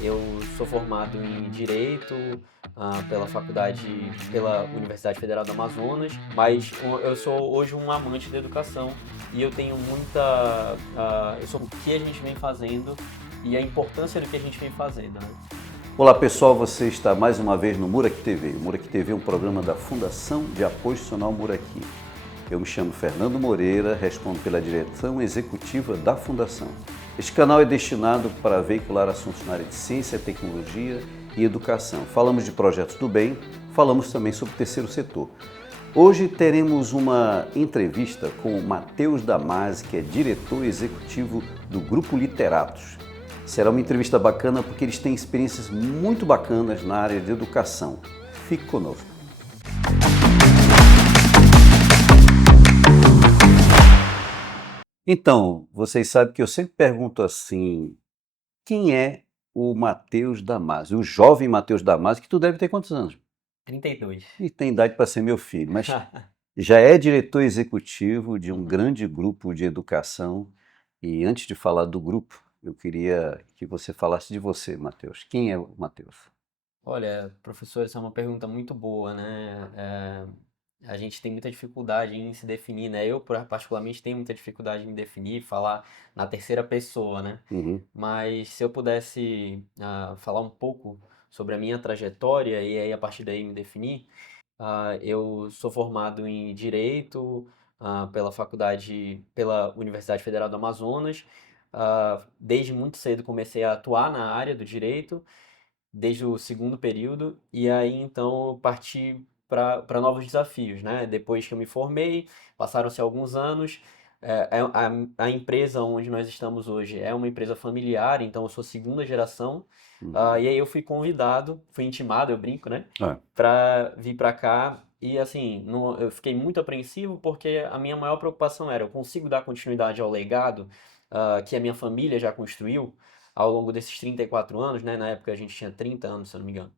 Eu sou formado em Direito, pela Universidade Federal do Amazonas, mas eu sou hoje um amante da educação e eu tenho eu sou o que a gente vem fazendo e a importância do que a gente vem fazendo, né? Olá pessoal, você está mais uma vez no Muraqui TV. O Muraqui TV é um programa da Fundação de Apoio Institucional Muraqui. Eu me chamo Fernando Moreira, respondo pela direção executiva da Fundação. Este canal é destinado para veicular assuntos na área de ciência, tecnologia e educação. Falamos de projetos do bem, falamos também sobre o terceiro setor. Hoje teremos uma entrevista com o Matheus Damasio, que é diretor executivo do Grupo Literatos. Será uma entrevista bacana porque eles têm experiências muito bacanas na área de educação. Fique conosco. Então, vocês sabem que eu sempre pergunto assim, quem é o Matheus Damasio, o jovem Matheus Damasio, que tu deve ter quantos anos? 32. E tem idade para ser meu filho, mas já é diretor executivo de um Uhum. grande grupo de educação. E antes de falar do grupo, eu queria que você falasse de você, Matheus. Quem é o Matheus? Olha, professor, essa é uma pergunta muito boa, né? A gente tem muita dificuldade em se definir, né? Eu, particularmente, tenho muita dificuldade em me definir, falar na terceira pessoa, né? Uhum, Mas se eu pudesse falar um pouco sobre a minha trajetória e aí a partir daí me definir, eu sou formado em Direito, pela Universidade Federal do Amazonas. Desde muito cedo comecei a atuar na área do direito desde o segundo período, e aí então eu parti para novos desafios, né? Depois que eu me formei, passaram-se alguns anos, a empresa onde nós estamos hoje é uma empresa familiar, então eu sou segunda geração, uhum. e aí eu fui convidado, fui intimado, eu brinco, né? É, Para vir para cá. E assim, eu fiquei muito apreensivo porque a minha maior preocupação era: eu consigo dar continuidade ao legado que a minha família já construiu ao longo desses 34 anos, né? Na época a gente tinha 30 anos, se eu não me engano.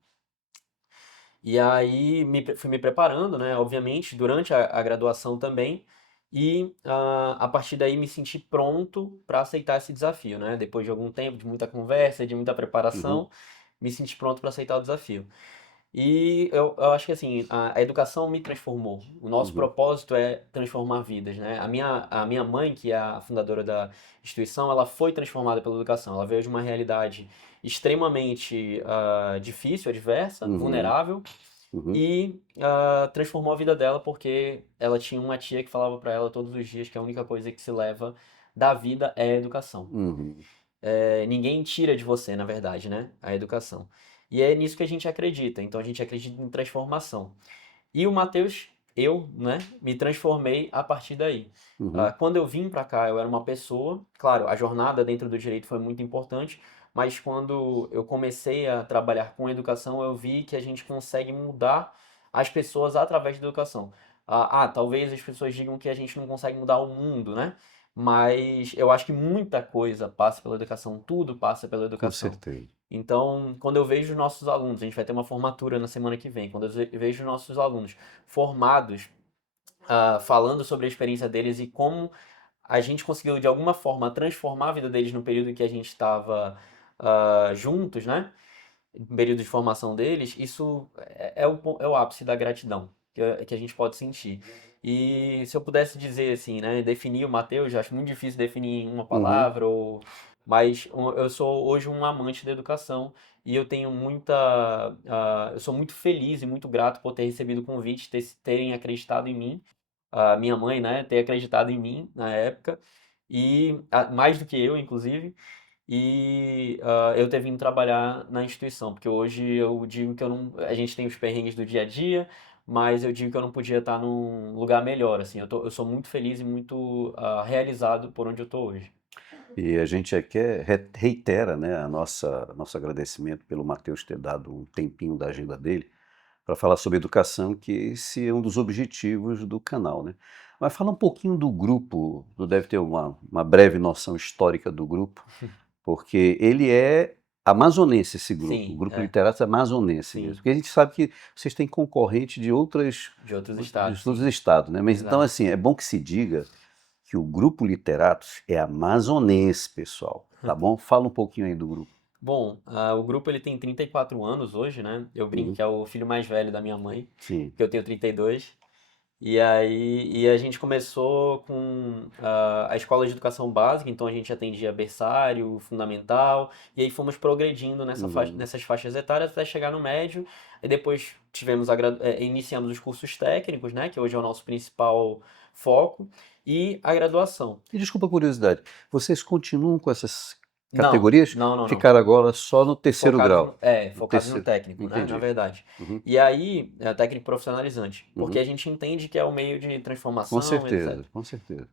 E aí fui me preparando, né? Obviamente, durante a graduação também. E a partir daí me senti pronto para aceitar esse desafio, né? Depois de algum tempo, de muita conversa, de muita uhum, preparação, me senti pronto para aceitar o desafio. E eu acho que assim, a educação me transformou. O nosso uhum, propósito é transformar vidas, né? A minha mãe, que é a fundadora da instituição, ela foi transformada pela educação. Ela veio de uma realidade extremamente difícil, adversa, uhum, vulnerável, uhum, e transformou a vida dela porque ela tinha uma tia que falava para ela todos os dias que a única coisa que se leva da vida é a educação. uhum, Ninguém tira de você, na verdade, né? A educação. E é nisso que a gente acredita. Então a gente acredita em transformação. E o Matheus, eu, né, me transformei a partir daí. uhum. Quando eu vim para cá, eu era uma pessoa. Claro, a jornada dentro do direito foi muito importante, mas quando eu comecei a trabalhar com educação, eu vi que a gente consegue mudar as pessoas através da educação. Talvez as pessoas digam que a gente não consegue mudar o mundo, né? Mas eu acho que muita coisa passa pela educação, tudo passa pela Com educação. certeza. Então, quando eu vejo os nossos alunos, a gente vai ter uma formatura na semana que vem, quando eu vejo os nossos alunos formados, falando sobre a experiência deles e como a gente conseguiu, de alguma forma, transformar a vida deles no período que a gente estava juntos, né? No período de formação deles, isso é o ápice da gratidão que a gente pode sentir. E se eu pudesse dizer assim, né, definir o Mateus, acho muito difícil definir em uma Uhum. palavra, mas eu sou hoje um amante da educação e eu tenho eu sou muito feliz e muito grato por ter recebido o convite, terem acreditado em mim, a minha mãe, né, ter acreditado em mim na época, e mais do que eu, inclusive, e eu ter vindo trabalhar na instituição, porque hoje eu digo que eu não, a gente tem os perrengues do dia a dia, mas eu digo que eu não podia estar num lugar melhor, assim, eu sou muito feliz e muito realizado por onde eu estou hoje. E a gente aqui reitera, né, nosso agradecimento pelo Matheus ter dado um tempinho da agenda dele para falar sobre educação, que esse é um dos objetivos do canal, né? Mas fala um pouquinho do grupo, tu deve ter uma breve noção histórica do grupo, porque ele é amazonense esse grupo, o Sim, Grupo Literatos é amazonense mesmo, sim, porque a gente sabe que vocês têm concorrente de de outros de estados, outros sim, estados, né? Mas então exato. assim, é bom que se diga que o Grupo Literatos é amazonense, pessoal, tá bom? Fala um pouquinho aí do grupo. Bom, o grupo ele tem 34 anos hoje, né? Eu brinco Uhum. que é o filho mais velho da minha mãe, Sim. que eu tenho 32. E a gente começou com a escola de educação básica, então a gente atendia berçário, fundamental, e aí fomos progredindo Uhum. nessas faixas etárias até chegar no médio, e depois iniciamos os cursos técnicos, né, que hoje é o nosso principal foco, e a graduação. E desculpa a curiosidade, vocês continuam com essas Não, categorias? não, não, não. Ficaram agora só no terceiro grau? No Focados no terceiro. técnico, né, na Entendi. verdade. Uhum. E aí, é técnico profissionalizante, porque Uhum. a gente entende que é o meio de Com transformação, etc. certeza, com certeza.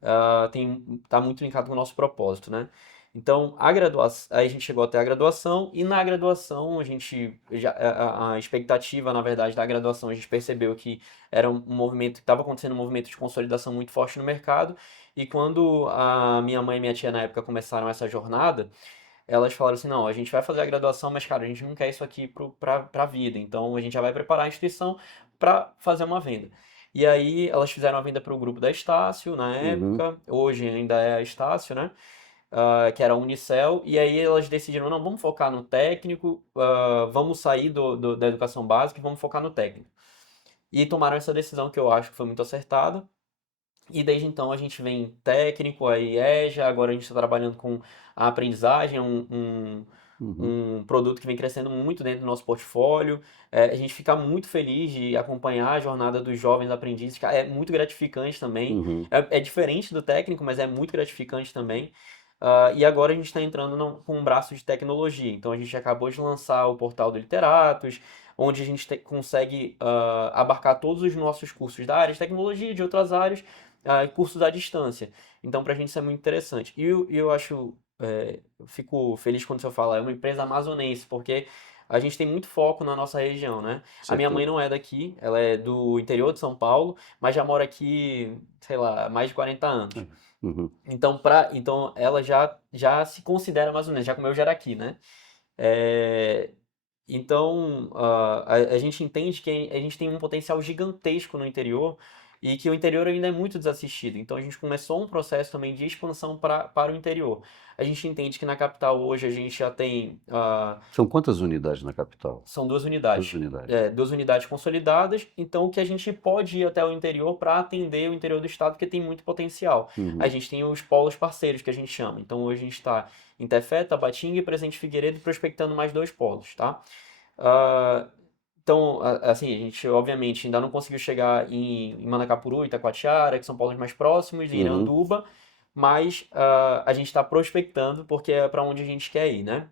Tá muito linkado com o nosso propósito, né? Então, a graduação, aí a gente chegou até a graduação, e na graduação a expectativa, na verdade, da graduação, a gente percebeu que era um movimento, que estava acontecendo um movimento de consolidação muito forte no mercado, e quando a minha mãe e minha tia na época começaram essa jornada, elas falaram assim, não, a gente vai fazer a graduação, mas cara, a gente não quer isso aqui pra vida, então a gente já vai preparar a instituição para fazer uma venda. E aí elas fizeram a venda para o grupo da Estácio na Uhum. época, hoje ainda é a Estácio, né? Que era a Unicel, e aí elas decidiram, não, vamos focar no técnico, vamos sair da educação básica e vamos focar no técnico. E tomaram essa decisão que eu acho que foi muito acertada, e desde então a gente vem técnico, aí EJA, agora a gente está trabalhando com a aprendizagem, Uhum. um produto que vem crescendo muito dentro do nosso portfólio. A gente fica muito feliz de acompanhar a jornada dos jovens aprendizes, cara, é muito gratificante também. Uhum. É diferente do técnico, mas é muito gratificante também. E agora a gente está entrando com um braço de tecnologia. Então a gente acabou de lançar o portal do Literatos, onde a gente consegue abarcar todos os nossos cursos da área de tecnologia e de outras áreas, cursos à distância. Então, para a gente isso é muito interessante. E eu acho, eu fico feliz quando você fala, é uma empresa amazonense, porque a gente tem muito foco na nossa região, né? A minha mãe Certeza. não é daqui, ela é do interior de São Paulo, mas já mora aqui, sei lá, há mais de 40 anos. Uhum. Então ela já se considera amazonense, já comeu jaraqui, né? É, então, a gente entende que a gente tem um potencial gigantesco no interior e que o interior ainda é muito desassistido. Então, a gente começou um processo também de expansão para o interior. A gente entende que na capital hoje a gente já tem, São quantas unidades na capital? são duas Duas unidades, unidades. duas unidades consolidadas, então o que a gente pode ir até o interior para atender o interior do estado, porque tem muito potencial. A Uhum. gente tem os polos parceiros que a gente chama. Então, hoje a gente está em Tefé, Tabatinga e Presidente Figueiredo prospectando mais dois polos, tá? Ah, então, assim, a gente obviamente ainda não conseguiu chegar em Manacapuru, Itacoatiara, que são polos mais próximos, em Uhum. Iranduba, mas a gente está prospectando porque é para onde a gente quer ir, né?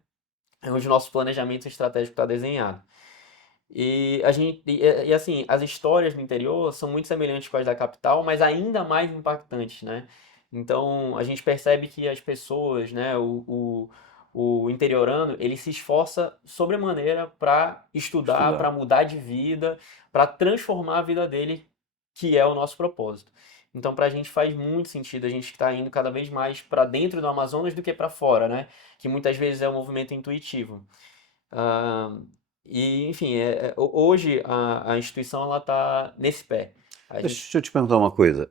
É onde o nosso planejamento estratégico está desenhado. Assim, as histórias no interior são muito semelhantes com as da capital, mas ainda mais impactantes, né? Então, a gente percebe que as pessoas, né, o interiorano, ele se esforça sobremaneira para estudar, para Estudar. mudar de vida, para transformar a vida dele, que é o nosso propósito. Então, para a gente faz muito sentido a gente estar indo cada vez mais para dentro do Amazonas do que para fora, né? Que muitas vezes é um movimento intuitivo. Ah, enfim, hoje a instituição ela está nesse pé. A gente, Deixa eu te perguntar uma coisa.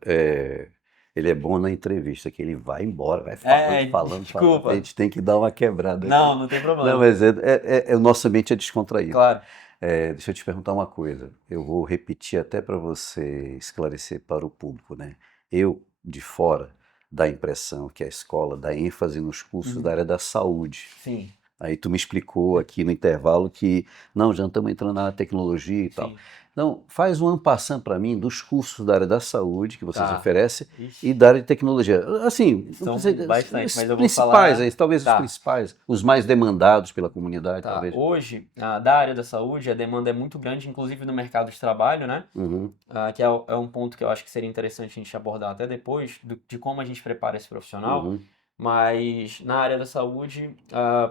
Ele é bom na entrevista, que ele vai embora, vai falando, falando, falando. A desculpa. gente tem que dar uma quebrada aqui. Não, não tem Não, problema. mas o nosso ambiente é descontraído. Claro. Deixa eu te perguntar uma coisa. Eu vou repetir até para você esclarecer para o público, né? Eu, de fora, dá a impressão que a escola dá ênfase nos cursos da Uhum. área da saúde. Sim, Aí tu me explicou aqui no intervalo que, não, já estamos entrando na tecnologia e tal. sim. Então, faz um ampassan para mim dos cursos da área da saúde que vocês Tá. oferecem e Ixi, da área de tecnologia. Assim, não são precisa, bastante, os mas eu vou principais, falar. aí, talvez os Tá, principais, os mais demandados pela comunidade, tá. talvez. Hoje, da área da saúde, a demanda é muito grande, inclusive no mercado de trabalho, né? Uhum, Que é um ponto que eu acho que seria interessante a gente abordar até depois, de como a gente prepara esse profissional. uhum, Mas na área da saúde,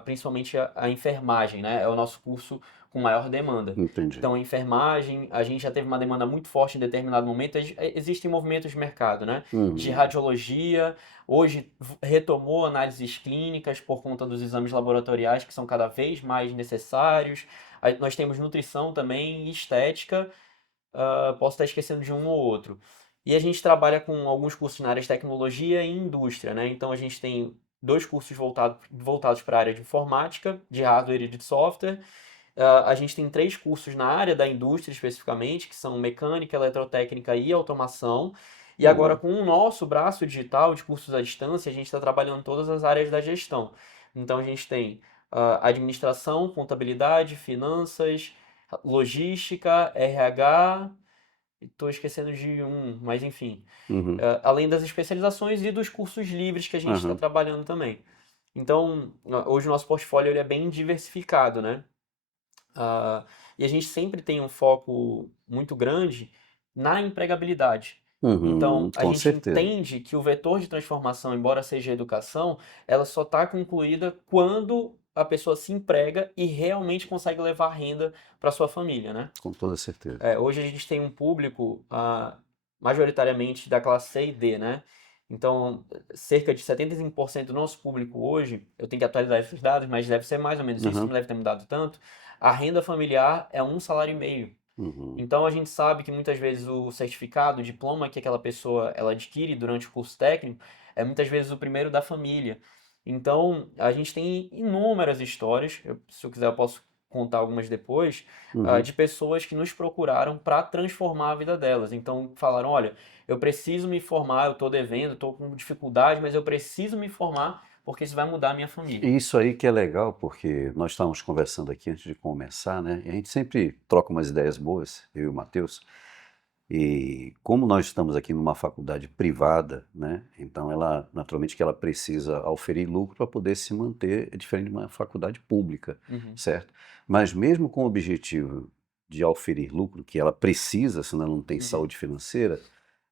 principalmente a enfermagem, né? É o nosso curso com maior demanda. entendi. Então, a enfermagem, a gente já teve uma demanda muito forte em determinado momento. Existem movimentos de mercado, né? De Uhum, radiologia, hoje retomou análises clínicas por conta dos exames laboratoriais que são cada vez mais necessários. Nós temos nutrição também, e estética, posso estar esquecendo de um ou outro. E a gente trabalha com alguns cursos na área de tecnologia e indústria, né? Então a gente tem 2 cursos voltados para a área de informática, de hardware e de software. A gente tem 3 cursos na área da indústria especificamente, que são mecânica, eletrotécnica e automação. E agora, Boa. com o nosso braço digital de cursos à distância, a gente está trabalhando em todas as áreas da gestão. Então, a gente tem administração, contabilidade, finanças, logística, RH, estou esquecendo de um, mas enfim. Uhum. Além das especializações e dos cursos livres que a gente está Aham. trabalhando também. Então, hoje o nosso portfólio ele é bem diversificado, né? Ah, e a gente sempre tem um foco muito grande na empregabilidade. Uhum. Então, a Com gente certeza. entende que o vetor de transformação, embora seja a educação, ela só está concluída quando a pessoa se emprega e realmente consegue levar renda para sua família, né? Com toda certeza. Hoje a gente tem um público majoritariamente da classe C e D, né? Então, cerca de 75% do nosso público hoje, eu tenho que atualizar esses dados, mas deve ser mais ou menos isso, não Aham. deve ter mudado tanto. A renda familiar é 1,5 salário. Uhum. Então, a gente sabe que muitas vezes o certificado, o diploma que aquela pessoa ela adquire durante o curso técnico é muitas vezes o primeiro da família. Então, a gente tem inúmeras histórias, se eu quiser eu posso contar algumas depois, Uhum. de pessoas que nos procuraram para transformar a vida delas. Então, falaram: olha, eu preciso me formar, eu estou devendo, estou com dificuldade, mas eu preciso me formar porque isso vai mudar a minha família. E isso aí que é legal, porque nós estávamos conversando aqui antes de começar, né? E a gente sempre troca umas ideias boas, eu e o Matheus. E como nós estamos aqui numa faculdade privada, né? Então ela, naturalmente que ela precisa oferir lucro para poder se manter, é diferente de uma faculdade pública, Uhum, certo? Mas mesmo com o objetivo de oferir lucro, que ela precisa, senão ela não tem uhum. saúde financeira,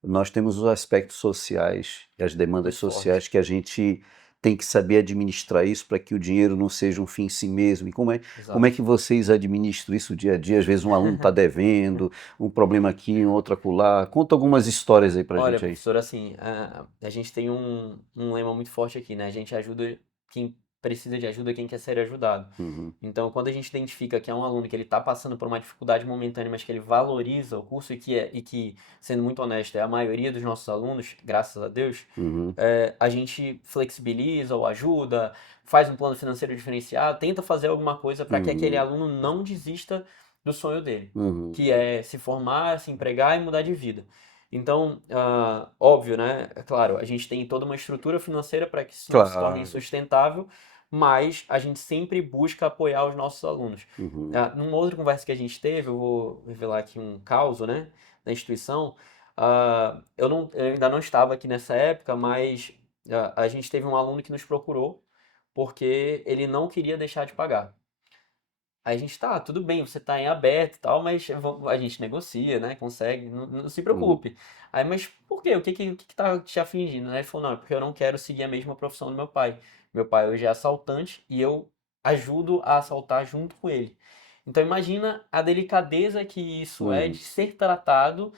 nós temos os aspectos sociais e as demandas Muito forte. sociais que a gente tem que saber administrar isso para que o dinheiro não seja um fim em si mesmo. E como é Exato. que vocês administram isso dia a dia? Às vezes um aluno está devendo, um problema aqui, um outro acolá. Conta algumas histórias aí para a Olha, gente aí. professor, assim, a gente tem um lema muito forte aqui, né? A gente ajuda quem precisa de ajuda, quem quer ser ajudado. Uhum, Então, quando a gente identifica que é um aluno que ele está passando por uma dificuldade momentânea, mas que ele valoriza o curso e que, sendo muito honesto, é a maioria dos nossos alunos, graças a Deus, uhum, a gente flexibiliza ou ajuda, faz um plano financeiro diferenciado, tenta fazer alguma coisa para que aquele uhum, aluno não desista do sonho dele, uhum. que é se formar, se empregar e mudar de vida. Então, óbvio, né? É claro, a gente tem toda uma estrutura financeira para que isso não se torne Claro. insustentável, mas a gente sempre busca apoiar os nossos alunos. Uhum, Numa outra conversa que a gente teve, eu vou revelar aqui um caso, né, da instituição. Eu ainda não estava aqui nessa época, mas a gente teve um aluno que nos procurou porque ele não queria deixar de pagar. Aí a gente tá, tudo bem, você tá em aberto e tal, mas a gente negocia, né? Consegue, não se uhum, preocupe. Aí, mas por quê? O que que tá te afligindo, né? Ele falou: não, é porque eu não quero seguir a mesma profissão do meu pai. Meu pai hoje é assaltante e eu ajudo a assaltar junto com ele. Então imagina a delicadeza que isso é de uhum. ser tratado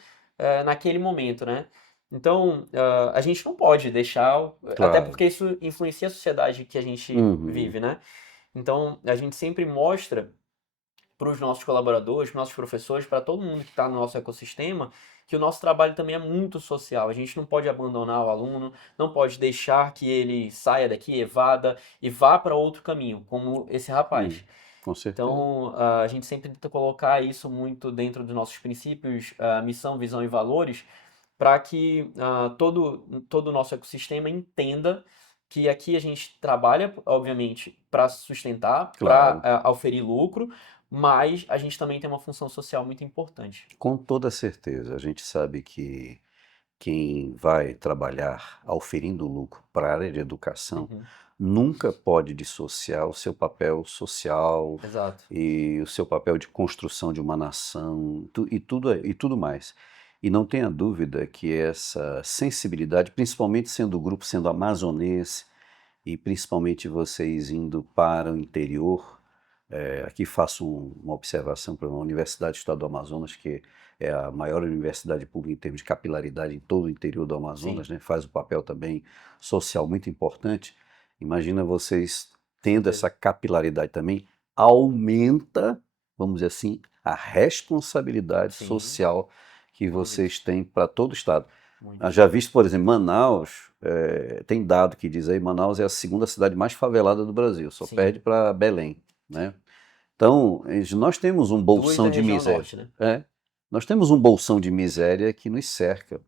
naquele momento, né? Então, a gente não pode deixar, até Claro. porque isso influencia a sociedade que a gente Uhum, vive, né? Então, a gente sempre mostra para os nossos colaboradores, para os nossos professores, para todo mundo que está no nosso ecossistema, que o nosso trabalho também é muito social. A gente não pode abandonar o aluno, não pode deixar que ele saia daqui, evada e vá para outro caminho, como esse uhum. rapaz. Com certeza. Então, a gente sempre tenta colocar isso muito dentro dos nossos princípios, missão, visão e valores, para que todo o nosso ecossistema entenda que aqui a gente trabalha, obviamente, para sustentar, para Claro. oferir lucro, mas a gente também tem uma função social muito importante. Com toda certeza. A gente sabe que quem vai trabalhar auferindo lucro para a área de educação Uhum, nunca pode dissociar o seu papel social exato. e o seu papel de construção de uma nação e tudo mais. E não tenha dúvida que essa sensibilidade, principalmente sendo o grupo sendo amazonense e principalmente vocês indo para o interior, aqui faço uma observação para a Universidade do Estado do Amazonas, que é a maior universidade pública em termos de capilaridade em todo o interior do Amazonas, Sim, né? Faz um papel também social muito importante. Imagina vocês com tendo essa certeza. capilaridade também, aumenta, vamos dizer assim, a responsabilidade Sim, social que muito. vocês têm para todo o Estado. muito. Já visto, por exemplo, Manaus, tem dado que diz aí, Manaus é a segunda cidade mais favelada do Brasil, só Sim. perde para Belém, né? Então, nós temos um Duas da bolsão de região miséria. norte, né? Nós temos um bolsão de miséria que nos cerca.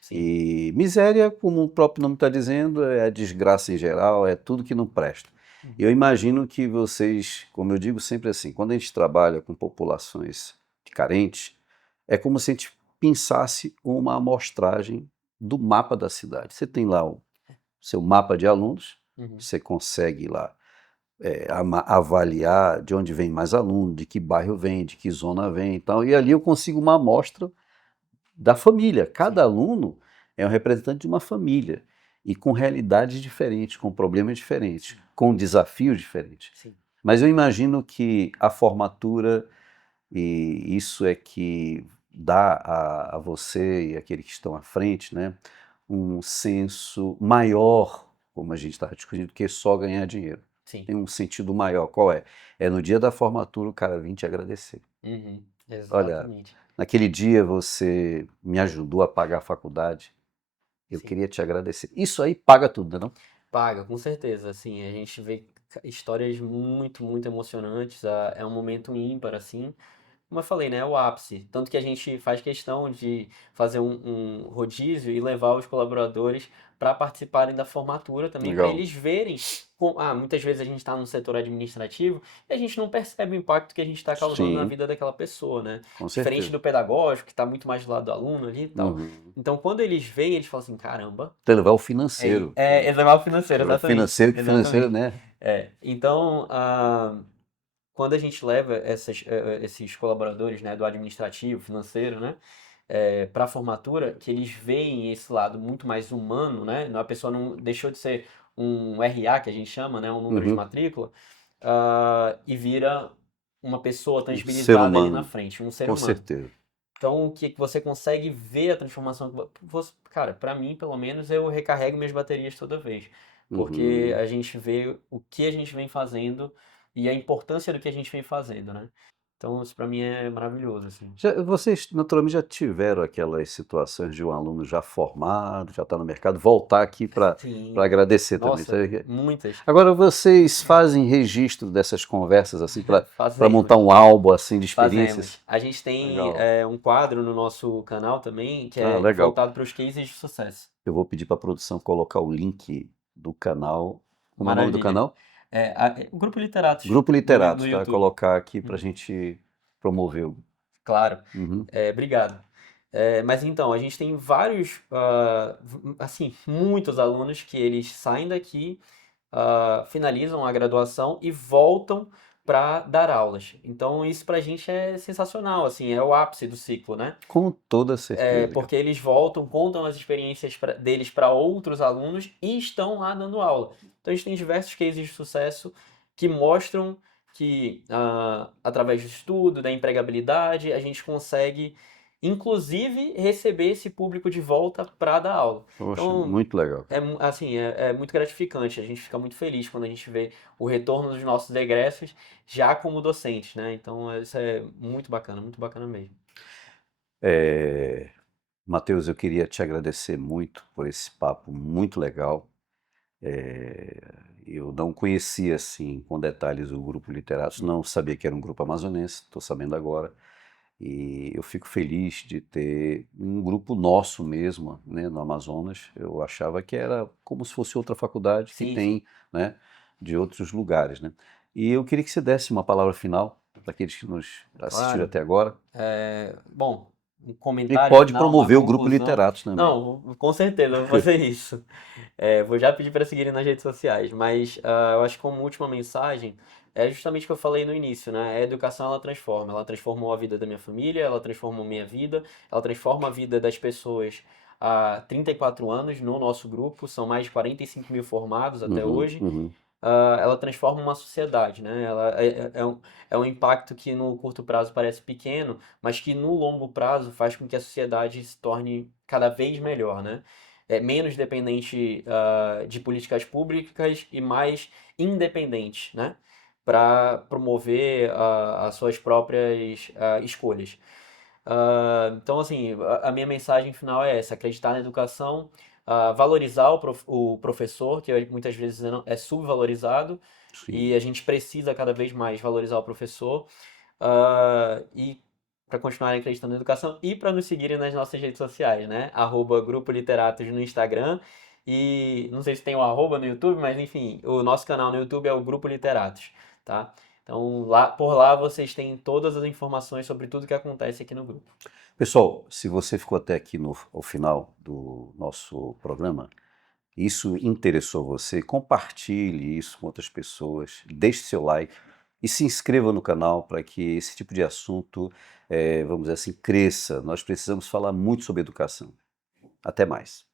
Sim. E miséria, como o próprio nome está dizendo, é a desgraça em geral, é tudo que não presta. Eu imagino que vocês, como eu digo sempre assim, quando a gente trabalha com populações carentes, é como se a gente pensasse uma amostragem do mapa da cidade. Você tem lá o seu mapa de alunos, Uhum. você consegue lá avaliar de onde vem mais aluno, de que bairro vem, de que zona vem e tal, e ali eu consigo uma amostra da família. Cada Sim. aluno é um representante de uma família e com realidades diferentes, com problemas diferentes, com desafios diferentes. Sim. Mas eu imagino que a formatura, e isso é que dá a você e aqueles que estão à frente, né, um senso maior, como a gente estava discutindo, que só ganhar dinheiro. Sim. Tem um sentido maior. Qual é? É no dia da formatura o cara vir te agradecer. Uhum. Olha, Exatamente. naquele dia você me ajudou a pagar a faculdade. Eu Sim. queria te agradecer. Isso aí paga tudo, né, não? Paga, com certeza. Assim, a gente vê histórias muito, muito emocionantes. É um momento ímpar, assim. Como eu falei, né, é o ápice. Tanto que a gente faz questão de fazer um rodízio e levar os colaboradores para participarem da formatura também, para Legal. eles verem. Muitas vezes a gente está no setor administrativo e a gente não percebe o impacto que a gente está causando na Sim, vida daquela pessoa, né? com Diferente certeza. do pedagógico, que está muito mais do lado do aluno ali e tal. Uhum. Então, quando eles veem, eles falam assim: caramba. Tem que levar o financeiro. É levar financeiro, exatamente. Financeiro, que financeiro, Exatamente. né? Então, quando a gente leva esses colaboradores, né, do administrativo, financeiro, né, para a formatura, que eles veem esse lado muito mais humano, né, a pessoa não deixou de ser um RA, que a gente chama, né, um número de Uhum. matrícula, e vira uma pessoa Um ser tangibilizada ali na humano, frente, um ser com humano. certeza. Então, o que você consegue ver a transformação. Cara, para mim, pelo menos, eu recarrego minhas baterias toda vez. Porque Uhum. a gente vê o que a gente vem fazendo e a importância do que a gente vem fazendo, né? Então, isso para mim é maravilhoso, assim. Vocês naturalmente já tiveram aquelas situações de um aluno já formado, já está no mercado, voltar aqui para Sim. agradecer também. Nossa, Sabe? muitas. Agora vocês fazem registro dessas conversas assim para montar Fazemos. um álbum assim de experiências? Fazemos. A gente tem Legal. um quadro no nosso canal também que Ah, é legal. voltado para os cases de sucesso. Eu vou pedir para a produção colocar o link do canal. Como é o nome do Maravilha. canal? O Grupo Literatos Grupo no Literatos, tá? YouTube. Colocar aqui para a Uhum. gente promover. Claro. Uhum. Obrigado. Mas então, a gente tem vários, assim, muitos alunos que eles saem daqui, finalizam a graduação e voltam para dar aulas. Então, isso para a gente é sensacional, assim, é o ápice do ciclo, né? Com toda certeza, cara. Porque eles voltam, contam as experiências deles para outros alunos e estão lá dando aula. Então, a gente tem diversos cases de sucesso que mostram que, através do estudo, da empregabilidade, a gente consegue, inclusive, receber esse público de volta para dar aula. Poxa, Então, muito legal, cara. assim, é muito gratificante. A gente fica muito feliz quando a gente vê o retorno dos nossos egressos já como docentes, né? Então, isso é muito bacana mesmo. É, Matheus, eu queria te agradecer muito por esse papo muito legal. É, eu não conhecia assim com detalhes o Grupo Literatos, não sabia que era um grupo amazonense, estou sabendo agora. E eu fico feliz de ter um grupo nosso mesmo, né, no Amazonas. Eu achava que era como se fosse outra faculdade que Sim, sim. tem, né, de outros lugares, né. E eu queria que você desse uma palavra final para aqueles que nos assistiram Claro. até agora. Bom, um E comentário pode final, uma promover o Grupo conclusão. Literatos também. Não, com certeza, eu vou fazer isso. Vou já pedir para seguirem nas redes sociais, mas eu acho que como última mensagem é justamente o que eu falei no início, né? A educação ela transformou a vida da minha família, ela transformou a minha vida, ela transforma a vida das pessoas há 34 anos no nosso grupo, são mais de 45 mil formados até Uhum, hoje. uhum. Ela transforma uma sociedade, né? Ela é um impacto que no curto prazo parece pequeno, mas que no longo prazo faz com que a sociedade se torne cada vez melhor, né? Menos dependente, de políticas públicas e mais independente, né? Para promover as suas próprias escolhas. Então, assim, a minha mensagem final é essa: acreditar na educação, valorizar o professor, que muitas vezes é subvalorizado, Sim. e a gente precisa cada vez mais valorizar o professor, e para continuarem acreditando na educação e para nos seguirem nas nossas redes sociais, né? Grupo Literatos no Instagram, e não sei se tem o arroba no YouTube, mas enfim, o nosso canal no YouTube é o Grupo Literatos, tá? Então, por lá vocês têm todas as informações sobre tudo que acontece aqui no grupo. Pessoal, se você ficou até aqui ao final do nosso programa, isso interessou você, compartilhe isso com outras pessoas, deixe seu like e se inscreva no canal para que esse tipo de assunto, vamos dizer assim, cresça. Nós precisamos falar muito sobre educação. Até mais.